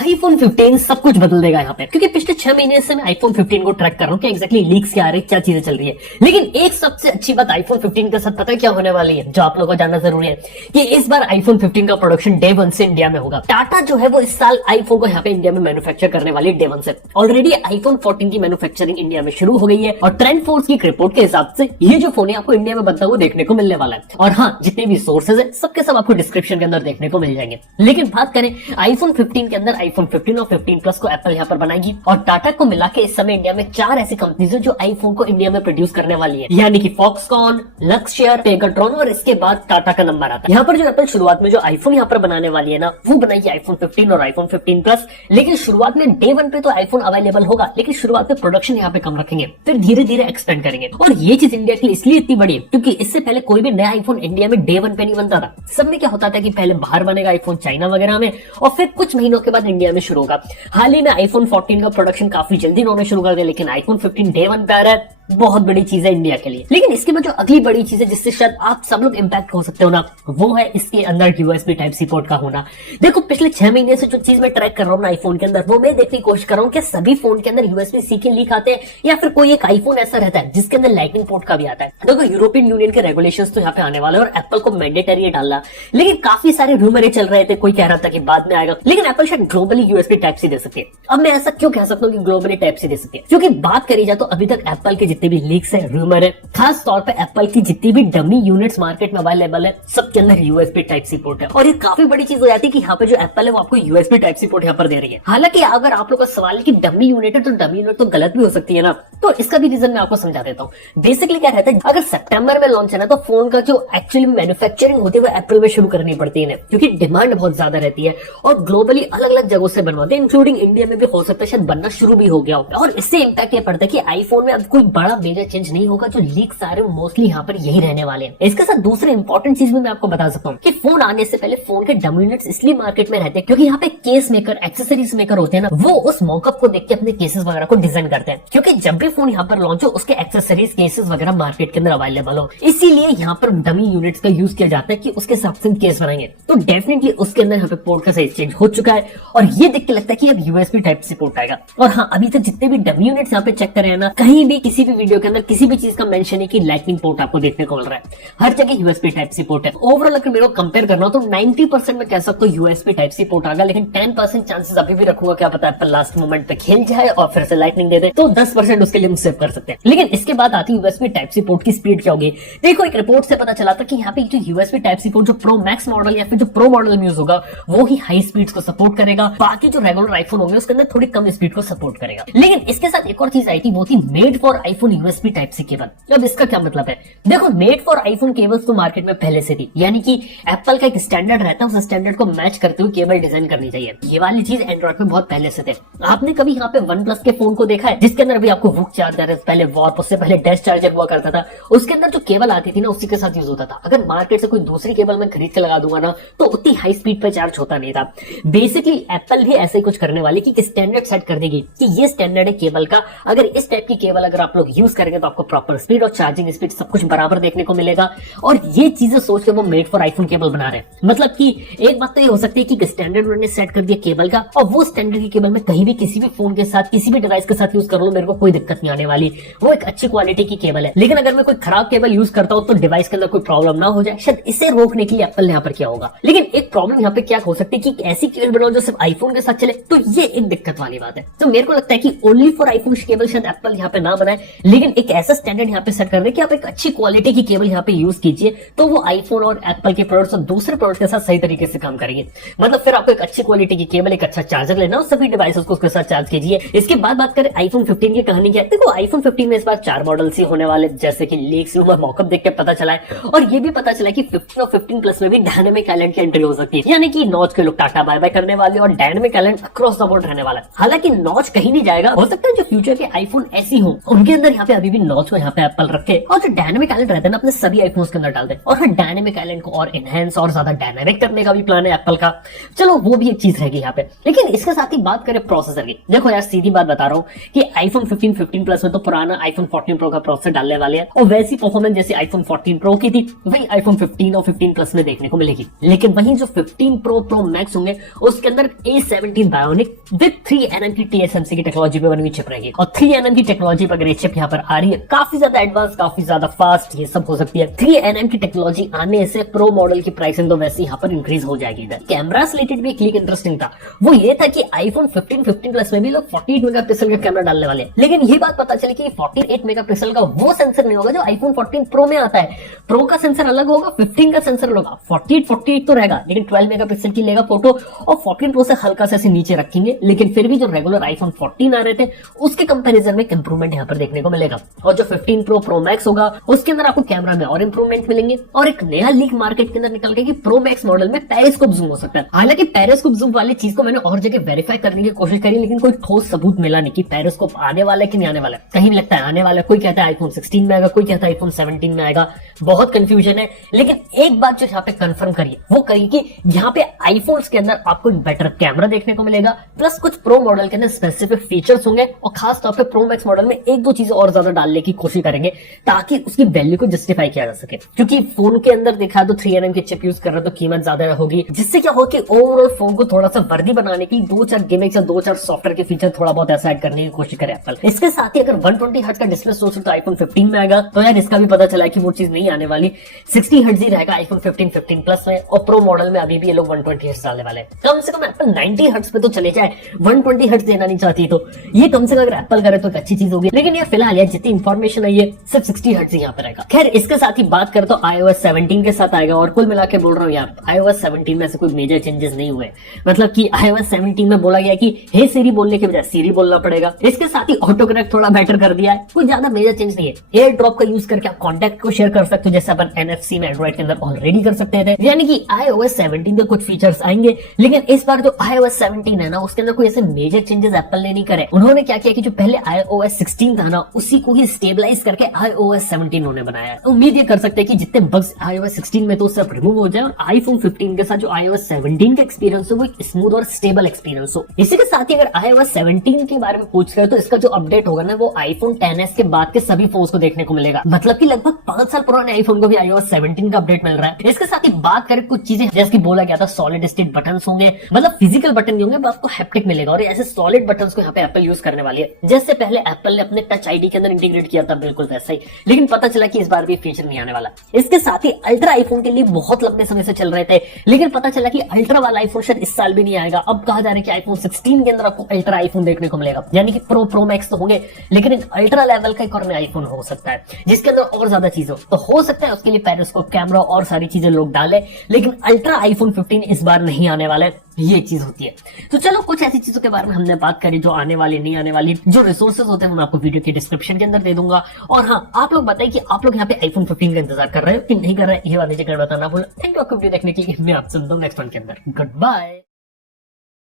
IPhone 15 सब कुछ बदल देगा यहाँ पे, क्योंकि पिछले 6 महीने से मैं आईफोन 15 को ट्रैक कर रहा हूँ कि एग्जैक्टली लीक्स क्या आ रही है, क्या चीजें चल रही है। लेकिन एक सबसे अच्छी बात आईफोन 15 के साथ पता है क्या होने वाली है, जो आप लोगों को जानना जरूरी है, कि इस बार आईफोन 15 का प्रोडक्शन डे 1 से इंडिया में होगा। टाटा जो है वो इस साल आईफोन को यहाँ पे इंडिया में मैन्युफैक्चर करने वाली डे 1 से। ऑलरेडी आईफोन 14 की मैन्युफैक्चरिंग इंडिया में शुरू हो गई है और ट्रेंड फोर्स की रिपोर्ट के हिसाब से ये जो फोन है आपको इंडिया में बनता हुआ देखने को मिलने वाला है। और हाँ, जितने भी सोर्सेज है सबके सब आपको डिस्क्रिप्शन के अंदर देखने को मिल जाएंगे। लेकिन बात करें आईफोन 15 के अंदर, आईफोन 15 और 15 प्लस को एप्पल यहाँ पर बनाएगी और टाटा को मिला के इस समय इंडिया में 4 ऐसी कंपनीज है जो आईफोन को इंडिया में प्रोड्यूस करने वाली है, यानी कि फॉक्सकॉन, लक्सशेयर, पेगाट्रॉन और इसके बाद टाटा का नंबर आता है। यहाँ पर जो एप्पल शुरुआत में जो आईफोन यहाँ पर बनाने वाली है ना, वो बनाएगी आईफोन 15 और आईफोन 15 प्लस। लेकिन शुरुआत में डे 1 पे तो आईफोन अवेलेबल होगा, लेकिन शुरुआत में प्रोडक्शन यहाँ पे कम रखेंगे, फिर धीरे धीरे एक्सपेंड करेंगे। और ये चीज इंडिया के लिए इसलिए इतनी बड़ी है क्योंकि इससे पहले कोई भी नया आईफोन इंडिया में डे 1 पे नहीं बनता था। सब में क्या होता था कि पहले बाहर बनेगा आईफोन चाइना वगैरह में और फिर कुछ महीनों के बाद इंडिया में शुरू होगा। हाल ही में आईफोन 14 का प्रोडक्शन काफी जल्दी इन्होंने शुरू कर दिया, लेकिन आईफोन 15 डे 1 पे आ रहा है, बहुत बड़ी चीज है इंडिया के लिए। लेकिन इसके बाद जो अगली बड़ी चीज है जिससे शायद आप सब लोग इंपैक्ट हो सकते हो ना, वो है इसके अंदर यूएसबी टाइप सी पोर्ट का होना। देखो पिछले 6 महीने से जो चीज मैं ट्रैक कर रहा हूँ ना आईफोन के अंदर, वो मैं देखने की कोशिश कर रहा हूँ कि सभी फोन के अंदर यूएसबी सी के लीक आते हैं या फिर कोई एक आईफोन ऐसा रहता है जिसके अंदर लाइटनिंग पोर्ट का भी आता है। देखो यूरोपियन यूनियन के रेगुलेशंस तो यहाँ पे आने वाले और एप्पल को मैंडेटरी डालना, लेकिन काफी सारे रूमर चल रहे थे, कोई कह रहा था कि बाद में आएगा, लेकिन एप्पल शायद ग्लोबली यूएसबी टाइप सी दे सके। अब मैं ऐसा क्यों कह सकता हूँ कि ग्लोबली टाइप सी दे सके, क्योंकि बात करी जाए तो अभी तक एप्पल के जितने भी लीक्स है, रूमर है, खास तौर पे एप्पल की जितनी भी डमी यूनिट्स मार्केट में अवेलेबल है, सबके अंदर यूएसबी टाइप सी पोर्ट है। और ये काफी बड़ी चीज हो जाती है कि यहाँ पे जो एप्पल है वो आपको यूएसबी टाइप सी पोर्ट यहाँ पर दे रही है। हालांकि अगर आप लोग का सवाल है कि डमी यूनिट है तो डमी यूनिट तो गलत भी हो सकती है ना, तो इसका भी रीजन मैं आपको समझा देता हूँ। बेसिकली क्या रहता है, अगर सितंबर में लॉन्च है ना तो फोन का जो एक्चुअली मैन्युफैक्चरिंग होती है वो अप्रैल में शुरू करनी पड़ती है, क्योंकि डिमांड बहुत ज्यादा रहती है और ग्लोबली अलग अलग जगहों से बनवाते हैं, इंक्लूडिंग इंडिया में भी हो सकता है शायद बनना शुरू भी हो गया हो। और इससे इम्पैक्ट ये पड़ता है कि आईफोन में अब कोई बड़ा मेजर चेंज नहीं होगा, जो लीक सारे मोस्टली यहाँ पर यही रहने वाले हैं। इसके साथ दूसरे इंपॉर्टेंट चीज भी मैं आपको बता सकता हूँ कि फोन आने से पहले फोन के डमी यूनिट्स इसलिए मार्केट में रहते हैं क्योंकि यहाँ पे केस मेकर, एक्सेसरीज मेकर होते हैं ना, वो उस मॉकअप को देख के अपने केसेस वगैरह को डिजाइन करते हैं, क्योंकि जब भी फोन यहाँ पर लॉन्च हो उसके एक्सेसरीज, केसेस वगैरह मार्केट के अंदर अवेलेबल हो, इसीलिए यहाँ पर डमी यूनिट्स का यूज किया जाता है कि उसके हिसाब से केस बनाएंगे। तो डेफिनेटली उसके अंदर यहाँ पे पोर्ट का साइज चेंज हो चुका है और ये देख के लगता है कि अब यूएसबी टाइप से पोर्ट आएगा। और हाँ, अभी तक जितने भी डमी यूनिट्स यहाँ पे चेक कर रहे हैं ना, कहीं भी किसी भी वीडियो के अंदर किसी भी चीज का मेंशन है कि लाइटनिंग पोर्ट आपको देखने को मिल रहा है, हर जगह यूएसबी टाइप सी पोर्ट है। ओवरऑल अगर मेरे को कंपेयर करना हो तो 90% में कह सकता हूँ यूएसबी टाइप सी पोर्ट आएगा, लेकिन 10% चांसेस अभी भी रखूंगा, क्या पता एप्पल लास्ट मोमेंट पे खेल जाए और फिर से लाइटनिंग दे दे, तो 10% उसके लिए हम सेव कर सकते हैं। लेकिन इसके बाद आती है यूएसबी टाइप सी पोर्ट की स्पीड क्या होगी। देखो एक रिपोर्ट से पता चला था कि यहाँ पे जो यूएसबी टाइप सी पोर्ट जो प्रो मैक्स मॉडल या फिर जो प्रो मॉडल यूज होगा वो ही हाई स्पीड को सपोर्ट करेगा, बाकी जो रेगुलर आईफोन होंगे उसके अंदर थोड़ी कम स्पीड को सपोर्ट करेगा। लेकिन इसके साथ एक और चीज आई थी, वो थी made for iPhone USB type C cable. अब इसका क्या मतलब है, देखो मेड फॉर आईफोन केबल्स तो मार्केट में पहले से थी, यानी कि एप्पल का एक स्टैंडर्ड रहता है, उस स्टैंडर्ड को मैच करते हुए केबल डिजाइन करनी चाहिए। ये वाली चीज एंड्रॉइड में बहुत पहले से थे। आपने कभी यहाँ पे वन प्लस के फोन को देखा है जिसके अंदर भी आपको हुक चार्जर, पहले वॉर्प, उससे पहले डैश चार्जर हुआ करता था, उसके अंदर जो केबल आती थी ना उसी के साथ यूज होता था। अगर मार्केट से कोई दूसरी केबल मैं खरीद के लगा दूंगा ना तो उतनी हाई स्पीड पे चार्ज होता नहीं था। बेसिकली एप्पल भी ऐसे कुछ करने वाली कि स्टैंडर्ड सेट कर देगी कि ये स्टैंडर्ड है केबल का, अगर इस टाइप की केबल अगर आप लोग यूज करेंगे तो आपको प्रॉपर स्पीड और चार्जिंग स्पीड सब कुछ बराबर देखने को मिलेगा। और ये चीजें सोच के वो मेड फॉर आईफोन केबल बना रहे हैं। मतलब कि एक बात तो ये हो सकती है कि स्टैंडर्ड उन्होंने सेट कर दिया केबल का और वो स्टैंडर्ड की केबल में कहीं भी किसी भी फोन के साथ, किसी भी डिवाइस के साथ यूज कर लो, मेरे को कोई दिक्कत नहीं आने वाली, वो एक अच्छी क्वालिटी की केबल है। लेकिन अगर मैं कोई खराब केबल यूज करता हूं तो डिवाइस के अंदर कोई प्रॉब्लम ना हो जाए, शायद इसे रोकने के लिए एप्पल ने यहाँ पर क्या होगा। लेकिन एक प्रॉब्लम यहाँ पे क्या हो सकती है कि ऐसी केबल बनाओ जो सिर्फ आईफोन के साथ चले, तो ये एक दिक्कत वाली बात है। तो मेरे को लगता है कि ओनली फॉर आईफोन केबल शायद एप्पल यहाँ पे ना बनाए, लेकिन एक ऐसा स्टैंडर्ड यहाँ पे सेट कर दे कि आप एक अच्छी क्वालिटी की केबल यहाँ पे यूज कीजिए, तो वो आईफोन और एप्पल के प्रोडक्ट्स और दूसरे प्रोडक्ट के साथ सही तरीके से काम करेंगे। मतलब फिर आपको एक अच्छी क्वालिटी की केबल, एक अच्छा चार्जर लेना और सभी डिवाइसेस को उसके साथ चार्ज कीजिए। इसके बाद बात करें आईफोन 15 की कहानी क्या है। देखो आईफोन 15 में इस बार 4 मॉडल्स ही होने वाले, जैसे कि लीक्स, रूमर, मॉकअप देख के पता चला है। और ये भी पता चला कि 15 और 15 प्लस में भी डायनामिक आइलैंड की एंट्री हो सकती है, यानी कि नॉच के लोग टाटा बाय बाय करने वाले और dynamic island across the board रहने वाला है। हालांकि नॉच कहीं नहीं जाएगा, हो सकता है जो फ्यूचर के आईफोन ऐसी हो उनके अंदर अगर यहाँ पे अभी भी नॉच को यहाँ पे एप्पल रखे और जो डायनेमिक आइलैंड रहता है ना अपने सभी आईफोन्स के अंदर डाल दे, और हाँ डायनेमिक आइलैंड को और एनहेंस और ज्यादा डायनेमिक करने का भी प्लान है एप्पल का। चलो वो भी एक चीज रहेगी यहाँ पे। लेकिन इसके साथ ही बात करें प्रोसेसर की, देखो यार सीधी बात बता रहा हूँ कि आईफोन 15 15 प्लस में तो पुराना आईफोन 14 प्रो का प्रोसेसर डालने वाले हैं, और वैसी परफॉर्मेंस जैसी आईफोन 14 प्रो की थी वही आईफोन 15 और 15 प्लस में देखने को मिलेगी। लेकिन वहीं जो 15 प्रो प्रो मैक्स होंगे उसके अंदर A17 बायोनिक विद 3nm की TSMC की टेक्नोलॉजी पे बनी हुई चिप रहेगी, और 3nm की टेक्नोलॉजी पर अगर ये चिप यहाँ पर आ रही है काफी ज्यादा एडवांस, काफी ज्यादा फास्ट, ये सब हो सकती है। 3nm की टेक्नोलॉजी आने से प्रो मॉडल की प्राइसिंग तो वैसे यहाँ पर इंक्रीज हो जाएगी। इधर कैमरा रिलेटेड भी क्लिक इंटरेस्टिंग था, वो ये था कि आईफोन 15 15 प्लस में भी लोग 48 मेगापिक्सल का कैमरा डालने वाले हैं। लेकिन ये बात पता चली कि 48 मेगापिक्सल का वो सेंसर नहीं होगा जो आईफोन 14 प्रो में आता है। प्रो का सेंसर अलग होगा, 15 का सेंसर अलग होगा। 48 तो रहेगा लेकिन 12 मेगापिक्सल की लेगा फोटो, और 14 प्रो से हल्का से नीचे रखेंगे। लेकिन फिर भी जो रेगुलर आईफोन 14 आ रहे थे उसके कंपैरिजन में इंप्रूवमेंट यहाँ पर देखने को मिलेगा। और जो 15 प्रो प्रो मैक्स होगा उसके अंदर आपको कैमरा में और इंप्रूवमेंट मिलेंगे। और एक नया लीक मार्केट के अंदर निकल गया कि प्रो मैक्स मॉडल में पेरिस्कोप जूम हो सकता है। हालांकि पेरिस्कोप जूम वाली चीज को मैंने और जगह वेरीफाई करने की कोशिश करी, लेकिन कोई ठोस सबूत मिला नहीं कि पेरिस्कोप आने वाला है कि नहीं आने वाला है। कहीं भी लगता है आने वाला है, कोई कहता है आईफोन 16 में आएगा, कोई कहता है आईफोन 17 में आएगा, बहुत कंफ्यूजन है। लेकिन एक बात जो यहाँ पे कंफर्म करिए वो करिए कि यहाँ पे आईफोन्स के अंदर आपको बेटर कैमरा देखने को मिलेगा, प्लस कुछ प्रो मॉडल के अंदर स्पेसिफिक फीचर्स होंगे, और खास तौर पे प्रो मैक्स मॉडल में एक दो चीजें और ज्यादा डालने की कोशिश करेंगे ताकि उसकी वैल्यू को जस्टिफाई किया जा सके। क्योंकि फोन के अंदर देखा तो 3nm की चिप यूज कर रहे तो कीमत ज्यादा होगी, जिससे क्या हो कि ओवरऑल फोन को थोड़ा सा वर्दी बनाने की 2-4 गिमिक्स या 2-4 सॉफ्टवेयर के फीचर थोड़ा बहुत ऐसा ऐड करने की कोशिश करे एप्पल। इसके साथ ही अगर 120 हर्ट्ज का डिस्प्ले सोच तो आईफोन 15 में आएगा, तो यार इसका भी पता चला कि वो चीज नहीं आने वाली। 60 हर्ट्ज ही रहेगा आईफोन 15 15 प्लस में, और प्रो मॉडल में अभी भी ये लोग 120 हर्ट्ज डालने वाले हैं। कम से कम एप्पल 90 हर्ट्ज पे तो चले जाए, 120 हर्ट्ज देना नहीं चाहती तो ये कम से कम अगर एप्पल करे तो एक अच्छी चीज होगी। लेकिन ये फिलहाल यार जितनी इंफॉर्मेशन है ये सिर्फ 60 हर्ट्ज यहाँ पे रहेगा। खैर इसके साथ ही बात कर तो iOS 17 के साथ आएगा, और कुल मिला के बोल रहा हूँ यार iOS 17 में ऐसे कोई मेजर चेंजेस नहीं हुए। मतलब कि iOS 17 में बोला गया कि हे सीरी बोलने के बजाय सीरी बोलना पड़ेगा। इसके साथ ही ऑटो कनेक्ट थोड़ा बेटर कर दिया है, कोई ज्यादा मेजर चेंज नहीं है। एयर ड्रॉप का यूज करके आप कॉन्टैक्ट को शेयर कर सकते हो, जैसे अपन NFC में एंड्रॉइड के अंदर ऑलरेडी कर सकते थे। यानी कि iOS 17 के कुछ फीचर्स आएंगे, लेकिन इस बार जो iOS 17 है ना उसके अंदर कोई ऐसे मेजर चेंजेस एप्पल ने नहीं करे। उन्होंने क्या किया कि जो पहले iOS 16 था ना उसी को ही स्टेबलाइज करके iOS 17 उन्होंने बनाया है। उम्मीद ये कर सकते हैं कि जितने बग्स iOS 16 में तो सब रिमूव हो जाए, और आईफोन 15 के साथ जो iOS 17 का एक्सपीरियंस हो वो एक स्मूथ और स्टेबल एक्सपीरियंस हो। इसी के साथ ही अगर iOS 17 के बारे में पूछ रहे हो तो इसका जो अपडेट होगा ना वो आईफोन 10s के बाद के सभी फोन्स को देखने को मिलेगा। मतलब कि लगभग 5 साल पुराने आईफोन को भी iOS 17 का अपडेट मिल रहा है। इसके साथ ही बात करें कुछ चीजें जैसे कि बोला गया था सॉलिड स्टेट बटन्स होंगे, मतलब फिजिकल बटन नहीं होंगे, बस आपको हैप्टिक मिलेगा, और ऐसे सॉलिड बटन्स को यहाँ पे एप्पल यूज करने वाली है। जैसे पहले एप्पल ने अपने टच आईडी के अंदर इंटीग्रेट किया था बिल्कुल वैसा ही, लेकिन पता चला कि इस बार भी फीचर नहीं आने वाला। इसके साथ ही अल्ट्रा आईफोन के लिए बहुत लंबे समय से चल रहे थे, लेकिन पता चला कि अल्ट्रा वाला आईफोन शायद इस साल भी नहीं आएगा। अब कहा जा रहा है कि आईफोन 16 के अंदर आपको अल्ट्रा आईफोन देखने को मिलेगा, यानी कि प्रो प्रो मैक्स तो होंगे, लेकिन एक अल्ट्रा लेवल का एक और नया आईफोन हो सकता है जिसके अंदर और ज्यादा चीजें तो हो सकता है उसके लिए पेरिस्कोप कैमरा और सारी चीजें लोग डाले, लेकिन अल्ट्रा आईफोन 15 इस बार नहीं आने वाला है। ये चीज होती है। तो चलो कुछ ऐसी चीजों के बारे में हमने बात करी जो आने वाली नहीं आने वाली, जो रिसोर्सेज होते हैं मैं आपको वीडियो के डिस्क्रिप्शन के अंदर दे दूंगा। और हाँ, आप लोग बताइए कि आप लोग यहाँ पे आईफोन 15 का इंतजार कर रहे हो कि नहीं कर रहे हैं, ये वाली जगह बताना भूल। थैंक यू आपको वीडियो देखने के लिए। मैं आपसे मिलता हूं नेक्स्ट वन के अंदर। Good bye.